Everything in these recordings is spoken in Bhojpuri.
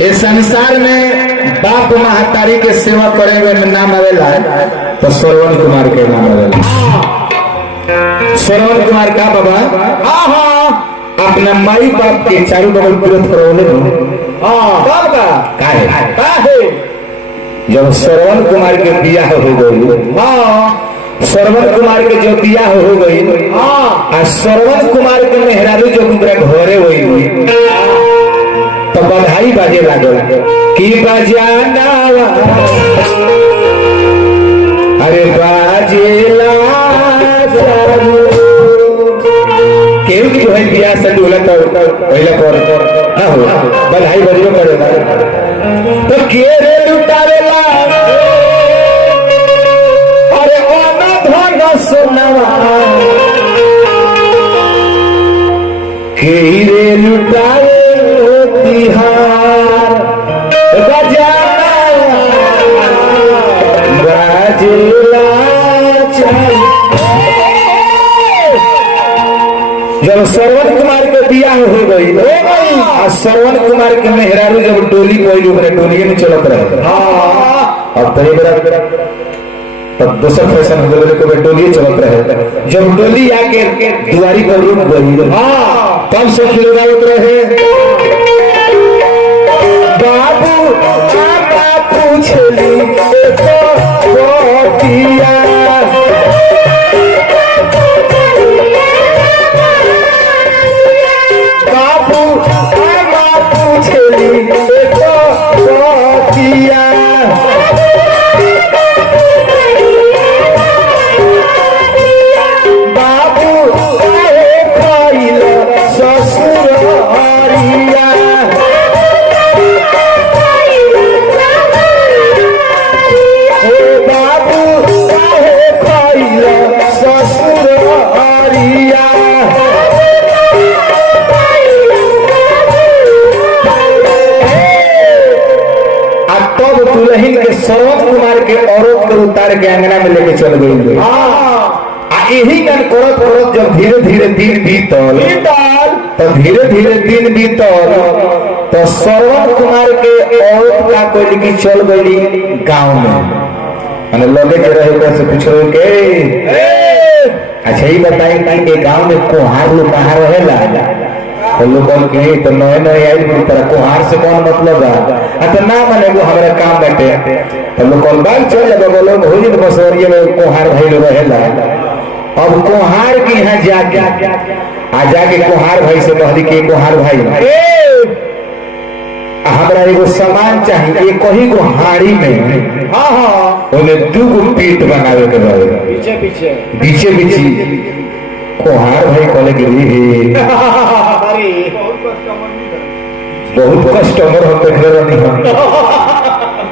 इस संसार में बाप महतारी के सेवा करेंगे में नाम आवेला तो श्रवण कुमार के नाम आवेला। श्रवण कुमार का बाबा अपना माई बाप के चारों बगल विरोध करवले जब श्रवण कुमार के बियाह हो गई, श्रवण कुमार के जो बियाह हो गई श्रवण कुमार के मेहरारू जो घरे हुई तो बधाई बाजे लागल कि बजाना अरे बाजेला केहू की जो है बियाह से ढोलक पहले पर ना हो बधाई बजो करेगा तो के रे लुटावेला अरे ओना धन सुनावा के रे लुटावे बिहार बजाना बाजेला जब श्रवण कुमार के बियाह हो गई और श्रवण कुमार के मेहरारू जब डोली कोई डोली में चलत रहे अब तब दूसरा फैशन हो गए डोली चलत रहे। जब डोली आके दुआरी पर रुक गई तब से खिलौना रहे बाबू पूछली श्रवण कुमार के औरत को उतार के अंगना में लेके चल गई। यही गन करत करत जब धीरे धीरे दिन बीतल तो धीरे धीरे दिन बीतल तो श्रवण कुमार के औरत का कोई लेके चल गई गांव में मैंने लगे के रहे से पूछो के अच्छा ही बताई कि गांव में कुहार लोग कहाँ रहेला तो लोग के तो नए नए आई तरह कुहार से कौन मतलब है तो ना माने वो हमारा काम बैठे तो लोग बाल चल बोलो भोजी बसोरिया में कुहार भाई लोग रहेला। अब कुहार की यहाँ जाके कुहार भाई से कहली कि कुहार भाई हमारा एगो सामान चाहिए एक ही गो हाड़ी में उन्हें दू गो पीठ बनावे के रहे पीछे कुहार भाई कहले कि बहुत कस्टमर हम देख रहे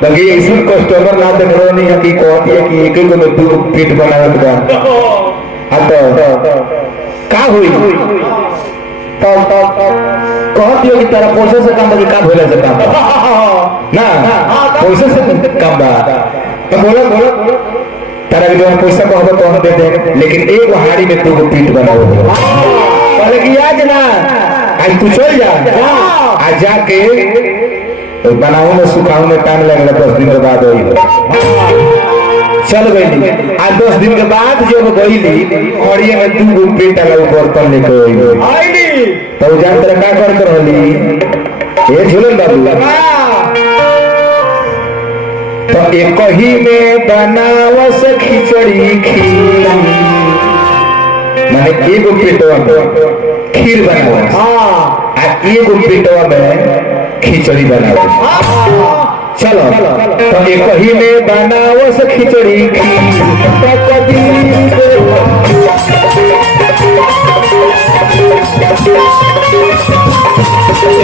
नहीं ऐसे कस्टमर ना देख रहे नहीं कि कहती है कि एक में दू पीठ बनावे का का हुई तो कहती है कि तेरा पैसे से काम का भोले से काम ना पैसे से काम तो बोलो तारा जो पैसा कहबो तो हम दे दे लेकिन एक हाड़ी में तू पीठ बनाओ कहले कि आज ना आज तू चल जा आज जाके तो बनाओ में सुखाओ में टाइम लगेगा 10 दिन के बाद वही चल गई। आज 10 दिन के बाद जब गई हड़िया में 2 गो पीठ अलग बर्तन लेके आई तो जान तेरा का करते रहली ये झूलन बाबू तो एक ही में बनावस खिचड़ी खीर माने एगो पेटवा में खीर बनावस आ एगो पेटवा में खिचड़ी बनावस। चलो तो एक ही में बनावस खिचड़ी खीर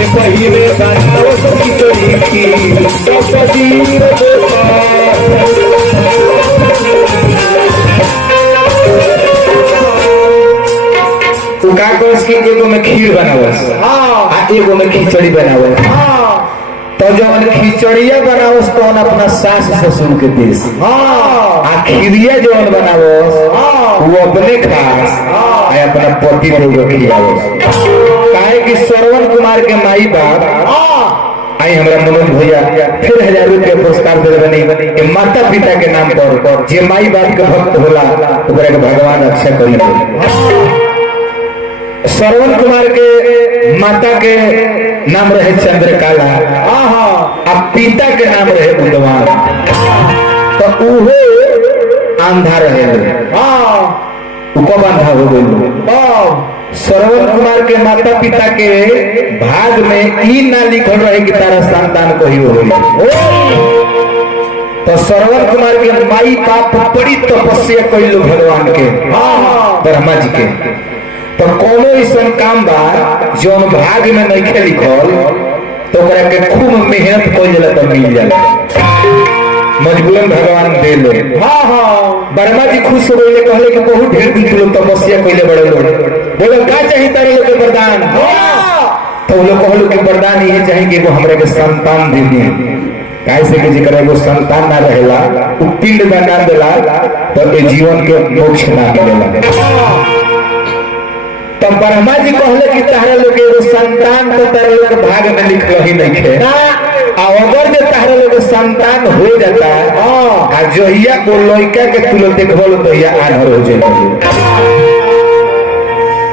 एक ही में बनावस खिचड़ी खीर की एगो में खीर बनावस एगो में खिचड़ी बनावस तो जब खिचड़िया बनावस तो अपना सास ससुर के देश खीरिया जो बनावस वो अपने खास अपना पति देव खिलावस काहे कि श्रवण कुमार के माई बाप आई हमारा मनोज भैया फिर 1000 रुपया पुरस्कार दे बनी कि माता पिता के नाम पर जे माई बाप के भक्त होला ओकरा के भगवान रक्षा करी। श्रवण कुमार के माता के नाम रहे चंद्रकला, अब पिता के नाम रहे बुधवान, तो उहे आंधा रहे बांधा हो गई। श्रवण कुमार के माता पिता के भाग में ई ना लिखल रहे कि तारा संतान को ही हो। तो श्रवण कुमार के माई बाप बड़ी तपस्या कैलो भगवान के, ब्रह्मा जी के। तो कोनो ऐसा काम बा जो भाग में नहीं लिखल तो ओकरा के खूब मेहनत कैल तो मिल जाला, मजबूरन भगवान दे ले। ब्रह्मा जी खुश हो गए, कहले कि बहुत ढेर दिन लोग तपस्या कैले बड़े लोग, बोले का चाहिए तारे लोग के वरदान। तो वो लोग कहलो कि वरदान ये चाहिए कि वो हमरा के संतान दे दी, कैसे कि जेकरा वो संतान ना रहेला वो पिंड में ना देला तो ए जीवन के मोक्ष ना मिलेला। तब ब्रह्मा जी कहले कि तारा लोग एगो संतान तो तारा लोग भाग में लिखल ही नहीं थे, अगर जो तारा लोग संतान हो जाता आ जोहिया को लड़का के तुलो देखबल तो या आनहर हो जाए।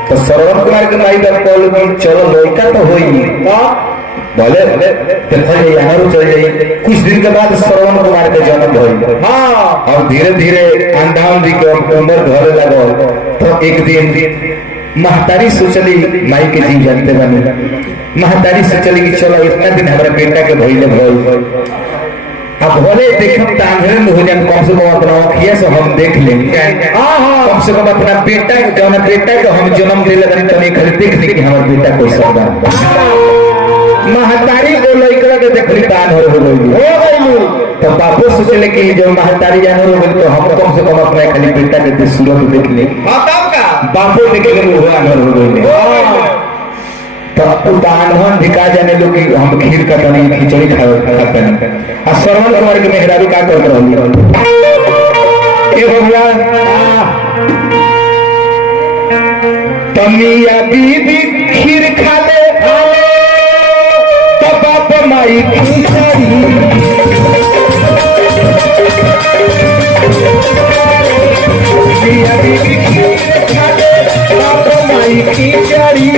तो श्रवण कुमार के भाई बाप कहल कि चलो लड़का तो हो ही बोले देखो ये आनहर चल जाए। कुछ दिन के बाद श्रवण कुमार के जन्म हुई, और धीरे धीरे अंधा अंधी के उम्र धरे लगल। तो एक दिन महतारी सोचली, माई के जीव जानते बने, महतारी सोचली कि चलो इतना दिन हमारे बेटा के भइले भइल, अब भले देखम त अंधेरे में हो जाए, कम से कम अपना अखिया से हम देख लें, कम से कम अपना बेटा के हम जन्म दिले बनी तनी खाली देख ली कि हमारा बेटा कैसा बा। महतारी को लइका के देखली दान हो गई। तो बापू सोचले कि जब महतारी जानवर हो गई तो हम कम से कम अपना खाली बेटा के सूरत देख ले, बापू देखे वो आनर हो गई। तो दान धिका जाने लोग हम खीर का तनी खिचड़ी खाते हैं। और श्रवण कुमार के मेहरारू का कर रही तमिया बीबी खीर खा ले तो बाप माई खिचड़ी, बीबी खीर खा ले बाप माई खिचड़ी।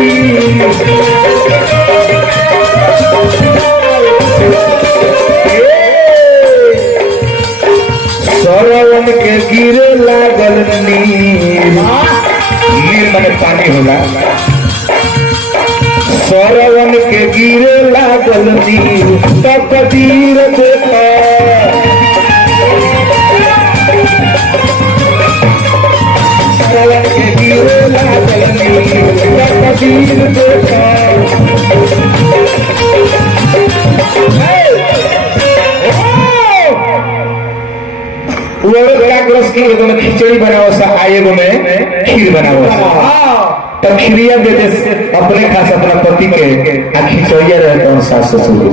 श्रवण के गिरे लागल नीर मने पानी होला, श्रवण के गिरे लागल नीर तो कबीर देखा, श्रवण के गिरे लागल नीर तो कबीर देखा। की एगो में खिचड़ी बनाओ सा, एगो में खीर बनाओ सा। तब खीरिया दे दे अपने खास अपना पति के, आ खिचड़िया रहे तो सास ससुर।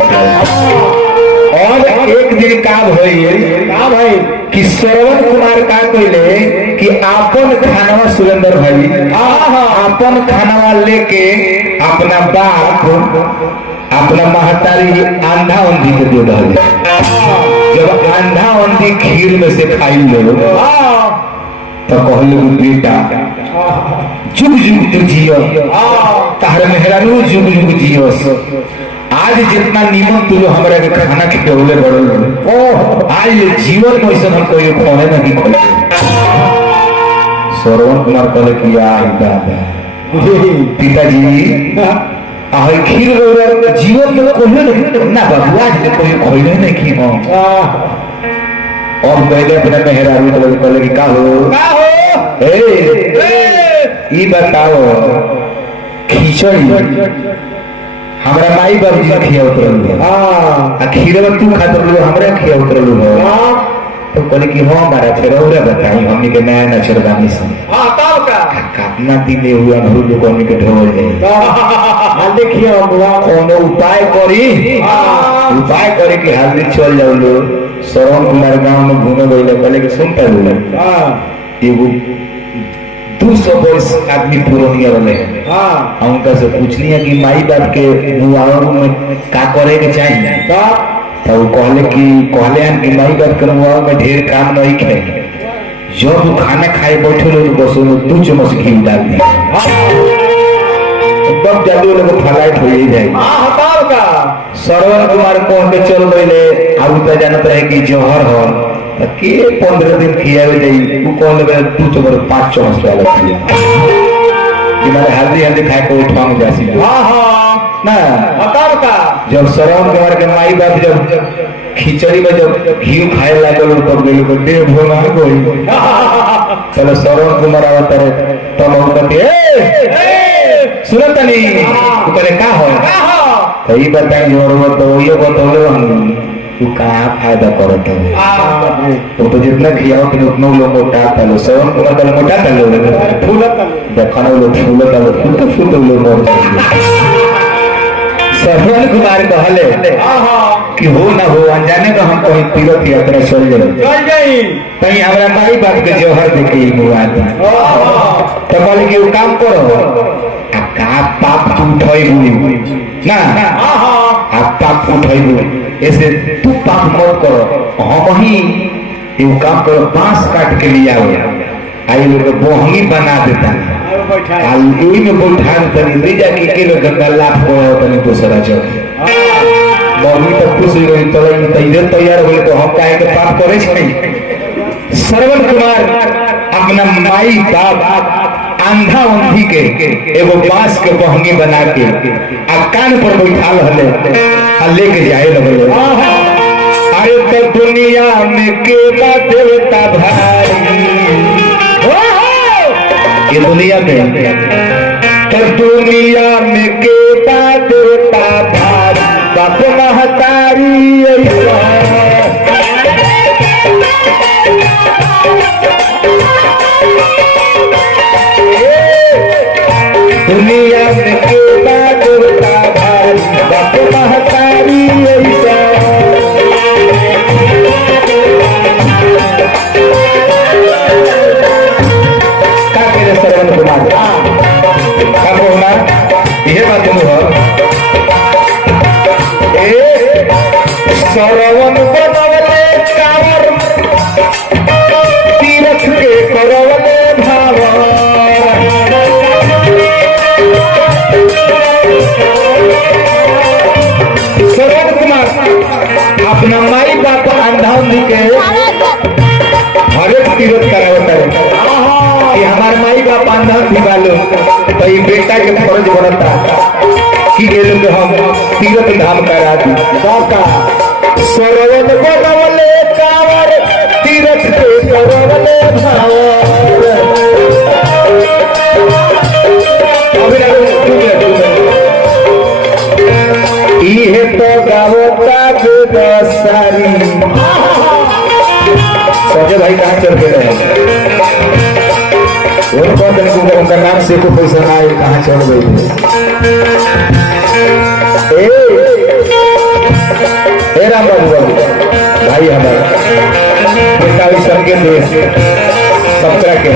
और एक दिन काम भाई कि श्रवण कुमार का कहले कि आपन खानवा सुरेंद्र भाई आपन खानवा लेके अपना बाप अपना महतारी आंधा अंधी के दे रहे। जब आंधा अंधी खीर में से खाई लो तो कहले बेटा जुग जुग तू जियो, तार मेहरारू जुग जुग जियो। आज जितना नीमन तू हमारा के खाना खिलौले बड़ो, आज जीवन में ऐसा हम कोई खोने नहीं खोले। श्रवण कुमार कहले कि दादा पिताजी आही खीर जीवन में कोई नहीं ना बाबू, आज कोई खोले नहीं की हम। और पहले अपने मेहरारू कहले कि का हो ई बताओ खिचड़ी हमारा माई बाबू जी खिया उतरल आ खीर तू खात हमरा खिया उतरल हो। तो कहले कि हाँ मारा फिर बताई हमनी के नया नचरदानी से कितना दिन हुआ लोग हमनी के ढोल देखिए कोनो उपाय करी कि हाल चल जाओ लो। श्रवण कुमार गांव में घूमे गए कहले कि सुनता बोले एगो 200 वर्ष आदमी पुरानी रहे। उनका से पूछनी है कि माई बाप के मुआवजा में का करे के चाहिए, तो वो कहले कि माई बाप के मुआवजा में ढेर काम नहीं है, जब खाना खाए बैठे लोग बस में 2 चम्मच घी डाल दिया तब जल्दी लोग फ्लाइट हो ही जाएगी। श्रवण कुमार कह के चल गए आउ तो जानते है कि जौहर हो के 15 दिन खियावे जाई उ कौन ले 2 चम्मच 5 चम्मच वाला खिया कि मारे हल्दी खाए को उठाऊं जासी। ना बता जब श्रवण कुमार के माई बाप जब खिचड़ी में जब घी खाए लागल तब गई को देह भोना कोई चलो श्रवण कुमार आवत है तब हम कहते सुनत नहीं तू करे का हो तो ये बताएं जरूरत तो ये बतौले हम तू का फायदा करत है वो तो जितना खियाओ तो उतना लोग मोटा तलो श्रवण कुमार का मोटा तलो फूलत देखना लोग फूलत तलो फूलत लोग मर श्रवण कुमार कहले कि हो ना हो अनजाने का हम कहीं तीर्थ यात्रा चल जाए कहीं हमारा माई बाप के जौहर देखे मुआ तो बोले कि वो काम करो का पाप तू उठाइबू ना आप पाप उठाइबू ऐसे तू पाप मत करो हम ही ये काम करो बांस काट के लिया आई लोग बोहंगी बना देता में बैठा तनी ले जाके के लोग गंगा लाभ को तनी दूसरा जगह मम्मी तो खुश हो गई तो इधर तैयार हो तो हम काहे के पाप करे छै। श्रवण कुमार अपना माई बाप अंधा अंधी के एगो बांस के बहंगी बना के आ कान पर बैठा रहले आ लेके जाए लगले। अरे तो दुनिया में के बा देवता भाई ये दुनिया में तो दुनिया में के बा देवता भाई बाप महतारी दुनिया में के बाद होता भारी बाप महतारी ऐसा का मेरे श्रवण कुमार का बोलना ये बात हो श्रवण बनवले कावर तीर्थ के करवले भावा श्रवण कुमार अपना माई बाप अंधा के हरेक तीर्थ करावता है कि हमारे माई बाप अंधा वालों तो ये बेटा के फर्ज बनता कि ये लोग हम तीर्थ धाम करा दी श्रवण बनवले कावर तीर्थ के करवले ये तो गावता बेदसारी संजय भाई कहाँ चल के रहे उनका नाम से को पैसा ना आए कहाँ चल गए थे राम बाबू भाई हमारा बेटा सबके देश सबका के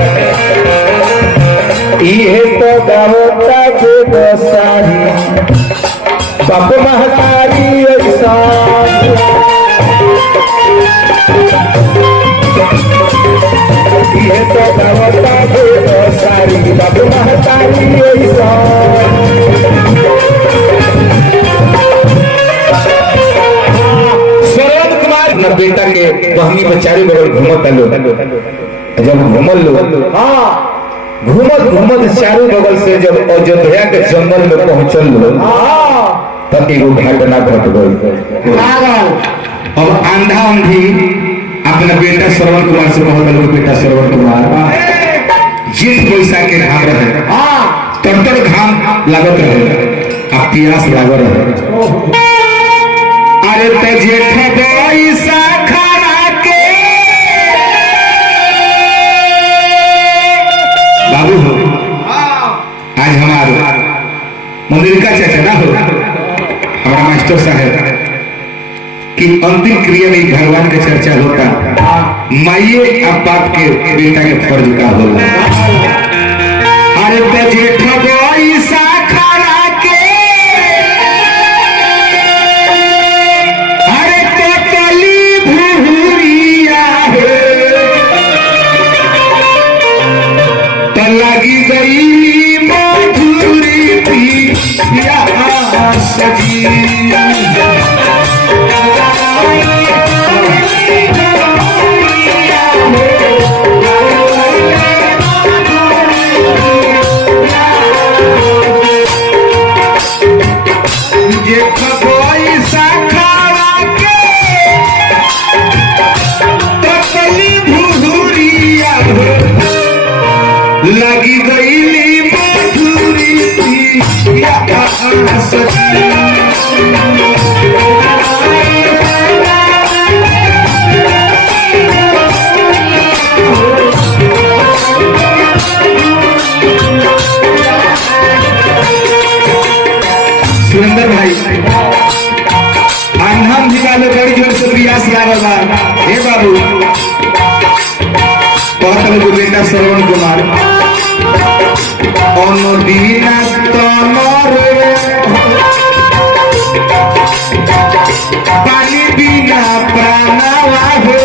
ये तो गावता बेदसारी बाप महतारी ऐसा ये तो गावता बेदसारी बाप महतारी ऐसा श्रवण कुमार न बेटा के बहनी बचारी बगल घूमत लो जब घूमल लो घूमत चारों बगल से जब अयोध्या के जंगल में पहुंचल लो तब एगो घटना घट गई। अब अंधा अंधी अपना बेटा श्रवण कुमार से कहल बेटा श्रवण कुमार जेठ बैसाख के घाम रहे तर घाम लागत रहे आ प्यास लागत रहे। अरे तो जेठ बैसाख बाबू हो आज हमारा मंदिर का चर्चा ना हो हमारा मास्टर साहब कि अंतिम क्रिया में भगवान का चर्चा होता माइये अब बाप के बेटा के फर्ज का होला अरे तो जेठ गई साखरा के अरे तो कली भूरिया है तो लगी गई मधुरी पिया सजी लगी गई मधुरी पिया सजी सुरेंद्र भाई अंधम निकाले बड़ी जोर से प्रयास लागल बा। हे बाबू बहुत लोग बेटा श्रवण कुमार बिना पानी बिना प्राणवा हो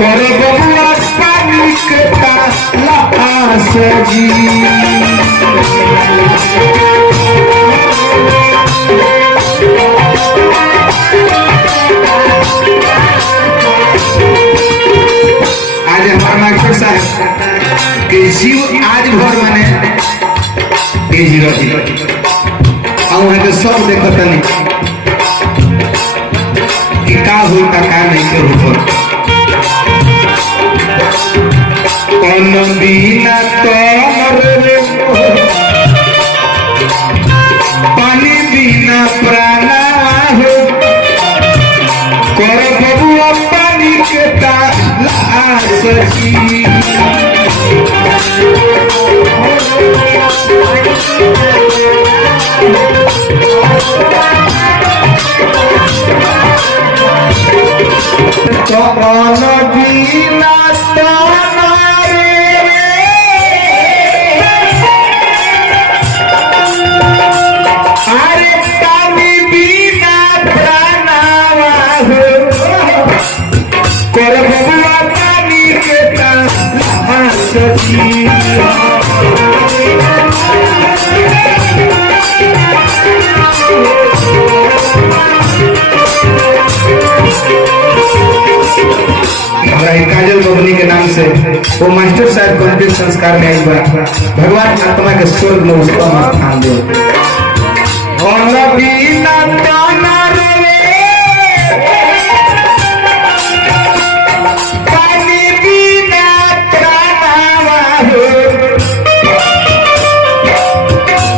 कर बबुआ पानी के ताला सजी आज हमारा मास्टर साहब के जीव आज भर माने तेजी रही वहां के सब देखत नहीं कि का होता का नहीं के ऊपर कौन बिना तोमर पानी बिना प्राणा हो कर बबुआ पानी के ताला सजी कौन बिना अरे पानी बिना प्राणवा हो कर बबुआ पानी के ताला सजी काजल बबली के नाम से वो मास्टर साहब मंदिर संस्कार में आई बा। भगवान आत्मा के स्वर्ग में उसका स्थान दे। पानी बिना प्राणवा हो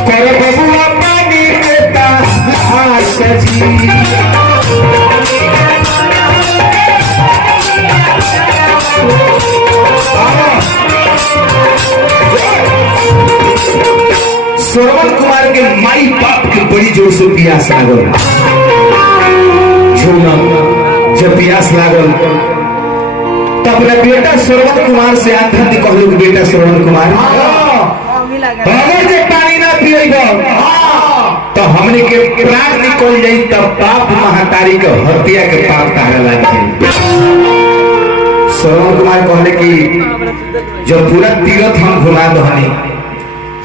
कर बबुआ पानी के ताला सजी श्रवण कुमार के माई बाप के बड़ी जोर से प्यास लागल जब प्यास लागल तब अपना बेटा श्रवण कुमार से आंखा ने कहलो कि बेटा श्रवण कुमार अगर जे पानी ना पिएगा तो हमने के प्राण निकल जाई तब पाप महातारी के हत्या के पाप तारे लग जाई। श्रवण कुमार कहले कि जब पूरा तीर्थ हम घुमा दहनी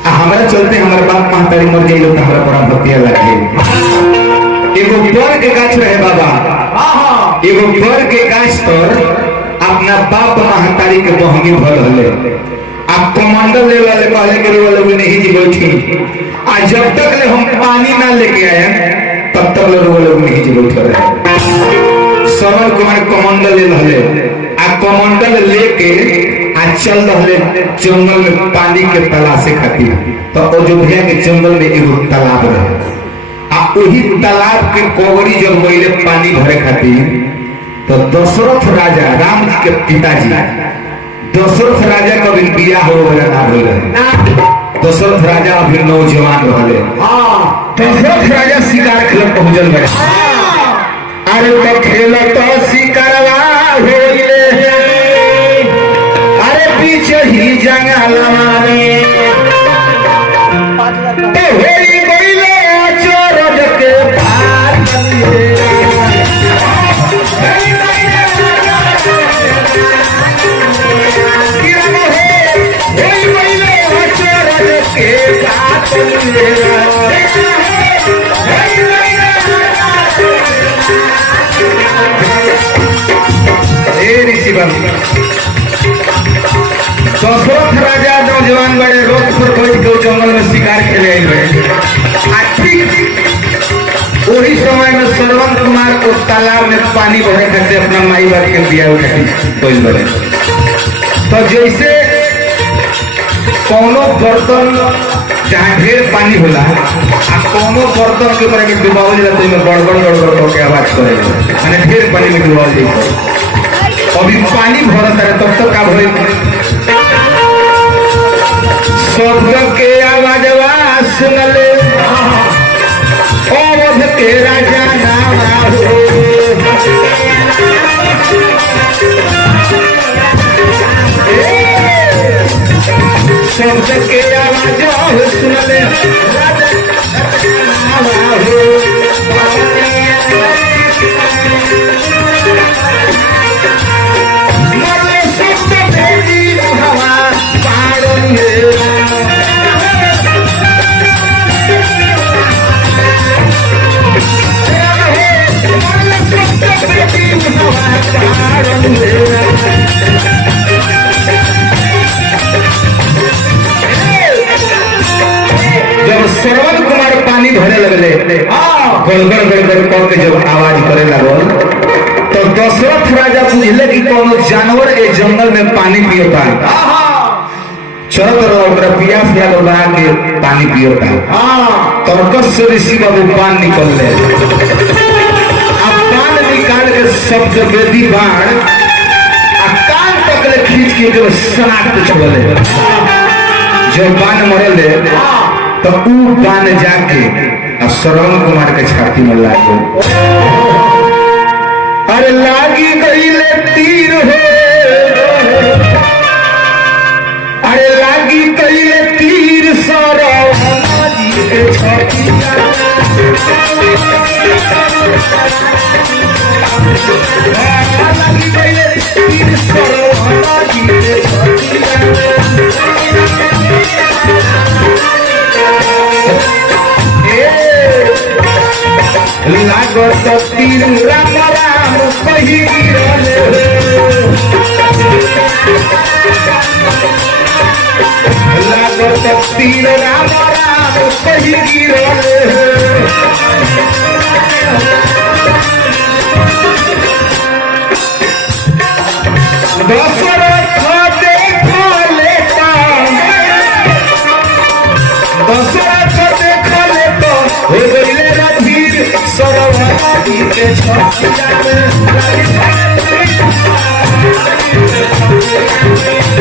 हमारा चलते हमारे बाप महतारी मर गई तो हमारा बड़ा भतिया लगे। एगो बर के गाछ रहे बाबा एगो बर के गाछ पर अपना बाप महतारी के बहनी भर रहे आप कमांडर ले वाले कहले के वाले नहीं जी बैठी आज जब तक ले हम पानी ना लेके आए तब तक ले वाले नहीं जी बैठ रहे। श्रवण कुमार कमांडर ले रहे आ कमांडर लेके चल रहे जंगल में पानी के तलाशे खातिर तो अयोध्या के जंगल में एगो तालाब रहे आ वही तालाब के कोगरी जब गईले पानी भरे खातिर तो दशरथ राजा राम जी के पिताजी दशरथ राजा का भी बियाह हो ना हो रहे। दशरथ राजा अभी नौजवान रहे। दशरथ राजा शिकार खेल पहुंचल गए। अरे तो खेल तो शिकारवा होइले अरे पीछे बिचही जंगलवा में तो हेरी कोइले चोरज के पार दशरथ राजा नौजवान बड़े रोड पर बैठ के जंगल में शिकार खेले वही समय में श्रवण कुमार को तालाब में पानी भरे करते अपना माई बाप के दिया कोई बड़े तो जैसे कोनो बर्तन जहाँ ढेर पानी होला आ कोनो बर्तन के ऊपर डुबावल जाला तो गड़बड़ गड़बड़ करके आवाज करे माने ढेर पानी में डुबावल जाए अभी पानी भरत है तब तक का भइल शब्द के आवाज सुनले अवध के राजा नाम हो शब्द के आवाज सुनले राजा नाम हो जब श्रवण कुमार पानी भरे लगले गड़गड़ गड़गड़ करके जब आवाज करे लगल तो दशरथ राजा बुझले कि कोनो जानवर ए जंगल में पानी पियोता चरत रहो पियास लागल बा के पानी पियोता तर्कस से ऋषि बाबू पान निकल ले पान निकाल के शब्द वेदी बाण कान पकड़े खींच के सनाट पे छोड़ले जब बाण मरले तो ऊ बाण जाके श्रवण कुमार के छाती में लागो अरे लागी गईले तीर हो अरे लागी गईले तीर सरवना जी के छतिया लागी गईले तीर सरवना जी के छतिया लागत तीर राम राम कही लागत तीर राम राम कही दशरथ देख लेता दशरथ देख लेता हो गईले रणधीर सरवना जी के छतिया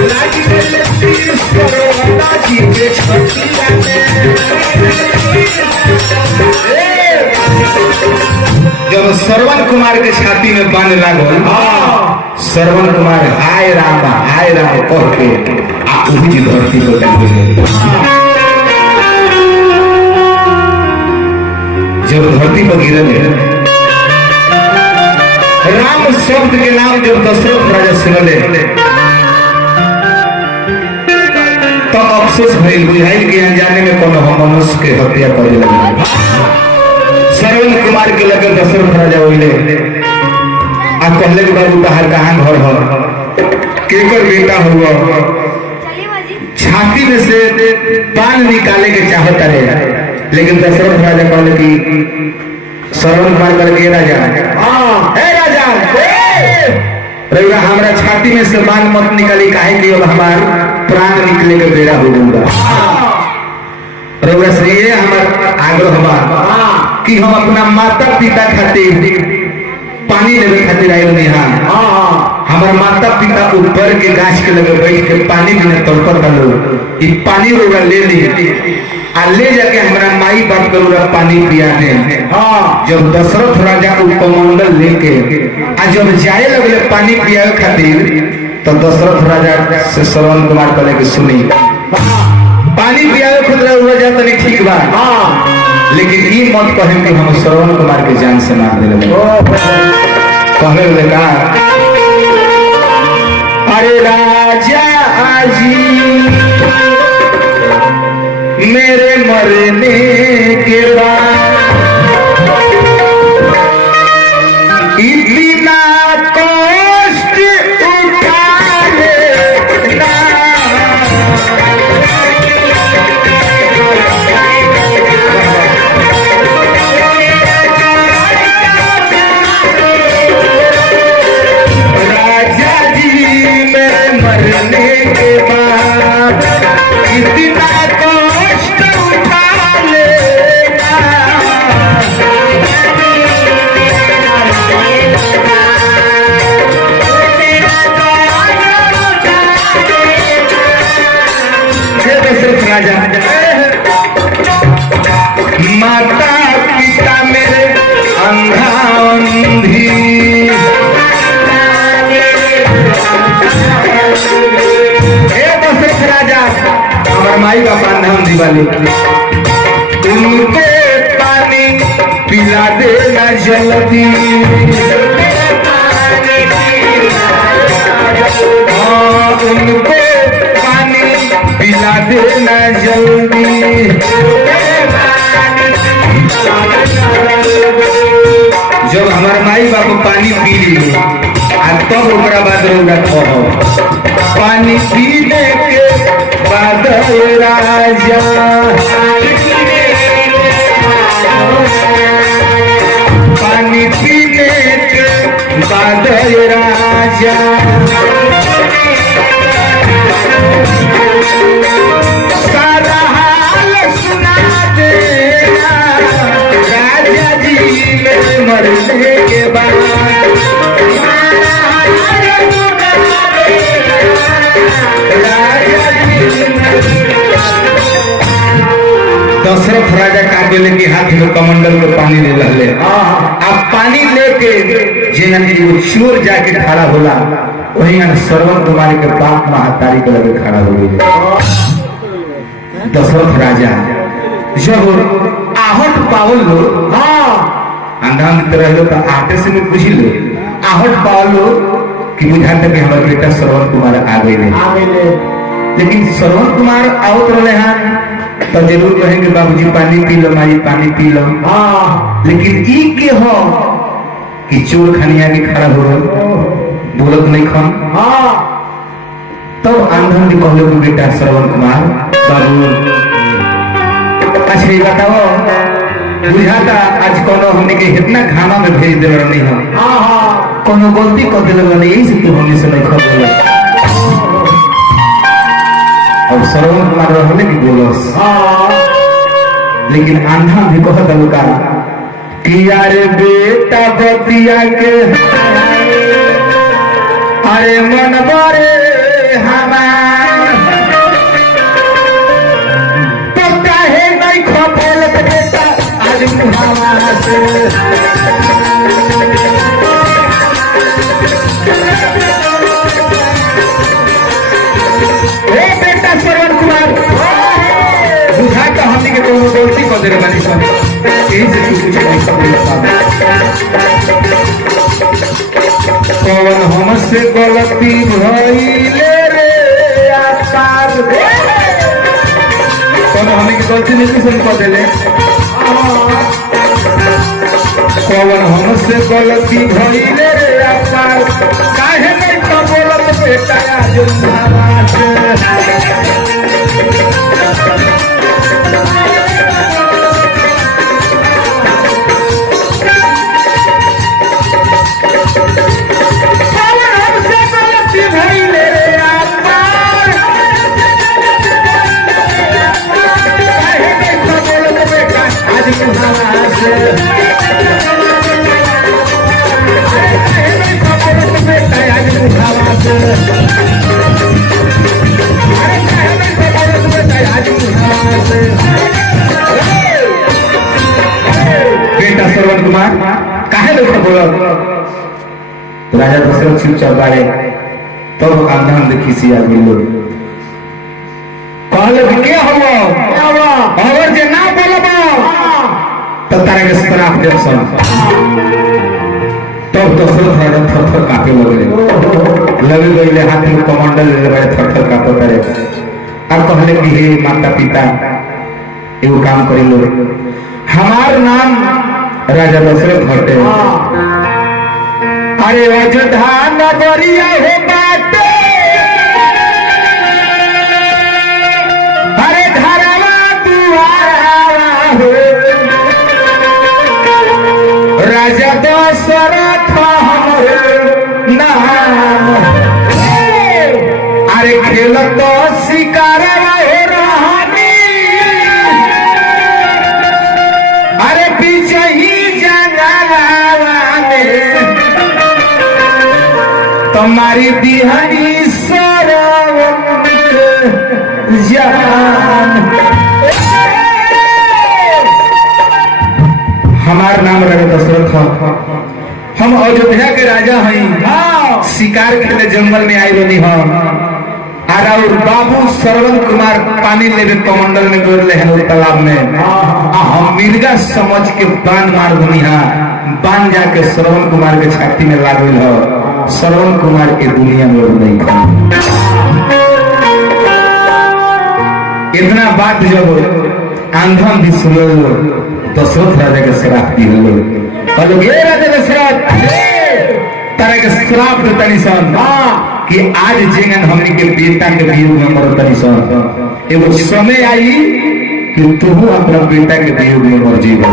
लागी गईले तीर सरवना जी के छतिया जब श्रवण कुमार के छाती में बांध लागल श्रवण कुमार आय राम कह के उही धरती को जब धरती पर गिरल राम शब्द के नाम जब दशरथ राजा सुनले तो अफसोस भइल बुझाइल कि अनजाने में कोनो मनुष्य के हत्या करे लगे श्रवण कुमार के लगे दशरथ राजा होइले आ कहले कि बाबू तहार कहां घर हो केकर बेटा हुआ छाती में से पान निकाले के चाहता रहे लेकिन दशरथ राजा कहले कि श्रवण कुमार करके राजा हे राजा रउरा हमरा छाती में से बाण मत निकाली काहे कि अब हमार प्राण निकले के बेड़ा हो गया रउरा से ये हमार आग्रह बा कि हम अपना माता पिता खातिर पानी लेवे खातिर आए नहीं हमार माता पिता ऊपर के गाछ के लगे बैठ के पानी बिना तड़पत हलो ई पानी रउरा ले ली आ ले जाके हमारा माई बाप करूरा पानी पियाने जब दशरथ राजा उपमंडल लेके आ जब जाए लगले पानी पियावे खातिर तो दशरथ राजा से श्रवण कुमार कहले कि सुनी पानी पियावे खुदरा हुआ जाता नहीं ठीक बा, लेकिन ये मत कहे कि हम श्रवण कुमार के जान से मार दिले। कहले लगा अरे राजा जी मेरे मरने के बाद इतना कष्ट उठा लेना, राजा जी मेरे मरने के बाद इतना कष्ट उठा लेना, राजा माता पिता मेरे अंधा अंधी, दशरथ राजा हमारे माई बाप अंधा अंधी वाले, उनके पानी पिला देना जल्दी, उनको पानी पिला देना जल्दी। जब हमारे माई बाप पानी पी ली तब ओकरा बाद रौदा कहो पानी पीने के बाद राजा, पानी पीने के बाद राजा, सारा हाल सुना देना, राजा जी मेरे मरने के बाद दशरथ राजा का गेले कि हाथ में कमंडल में पानी ले लहले, अब पानी लेके जिन्हें वो चोर जाके खड़ा होला वही श्रवण कुमार के बाप महातारी के लगे खड़ा हो गई। दशरथ राजा जब आहट पावल लो, अंधा तरह लो तो आटे से में पूछ लो, आहट पावल लो कि बुझाते कि हमारे बेटा श्रवण कुमार आ गए, लेकिन श्रवण कुमार आवत रहे हैं तो जरूर कहेंगे बाबूजी पानी पी लो, माई पानी पी लो, लेकिन ई के हो कि चोर खनिया के खड़ा हो बोलत नहीं खन, तब आंधन भी कहले कि बेटा श्रवण कुमार बाबू अच्छा ये बताओ बुझाता आज कोनो हमने के इतना घामा में भेज दे नहीं हम, कोनो गलती कर दिल नहीं, यही से तू हमने से नहीं खबर और श्रवण कुमार रहने की बोलस, लेकिन आंधा भी कहत लुका कि यार बेटा बतिया के अरे मन बरे हमार तो काहे नहीं खपल बेटा आज मुहावा से, गलती कर दे रहे सब यही से तू कुछ नहीं कौन हमसे गलती भइले रे आकार, कौन हमें की गलती नहीं सुन कर देले, कौन हमसे गलती भइले रे आकार, काहे नहीं तो बोलत बेटा आज बेटा श्रवण कुमार काहे लोग बोल राजा दशरथ चुपचाप बारे तब आंधन देखी सिया मिलो कहल के हवा और जे ना बोलबो तो तारे के श्राप दे सन तब दशरथ राजा थर थर कांपे लगे गईले हाथ में कमंडल ले रहे थर थर कांपे करे अब कहले कि हे माता पिता एगो काम करी लो हमार नाम राजा दशरथ हटे अरे अयोध्या नगरिया हो बाटे अरे धरवा दुआरा हो राजा दशरथ नाम अरे खेल तो शिकार रहनी अरे पीछे ही जंगलाने तुम्हारी बिहारी सरवंत जान हमार नाम राजा दशरथ हम अयोध्या के राजा हैं शिकार खेले जंगल में आई बनी हम और बाबू श्रवण कुमार पानी लेवे कमंडल में गोर ले तालाब में हम मिर्गा समझ के बाण मार दुनिया बाण जाके श्रवण कुमार के छाती में लाग गई हो श्रवण कुमार के दुनिया में नहीं था इतना बात जब आंधन भी सुन दशरथ राजा के श्राप दी हलो ये राजा दशरथ तारा के श्राप देता सन कि आज जेंगन हमने के बेटा के वियोग में मरता सन एगो समय आई कि तू अपना बेटा के वियोग में मर जीव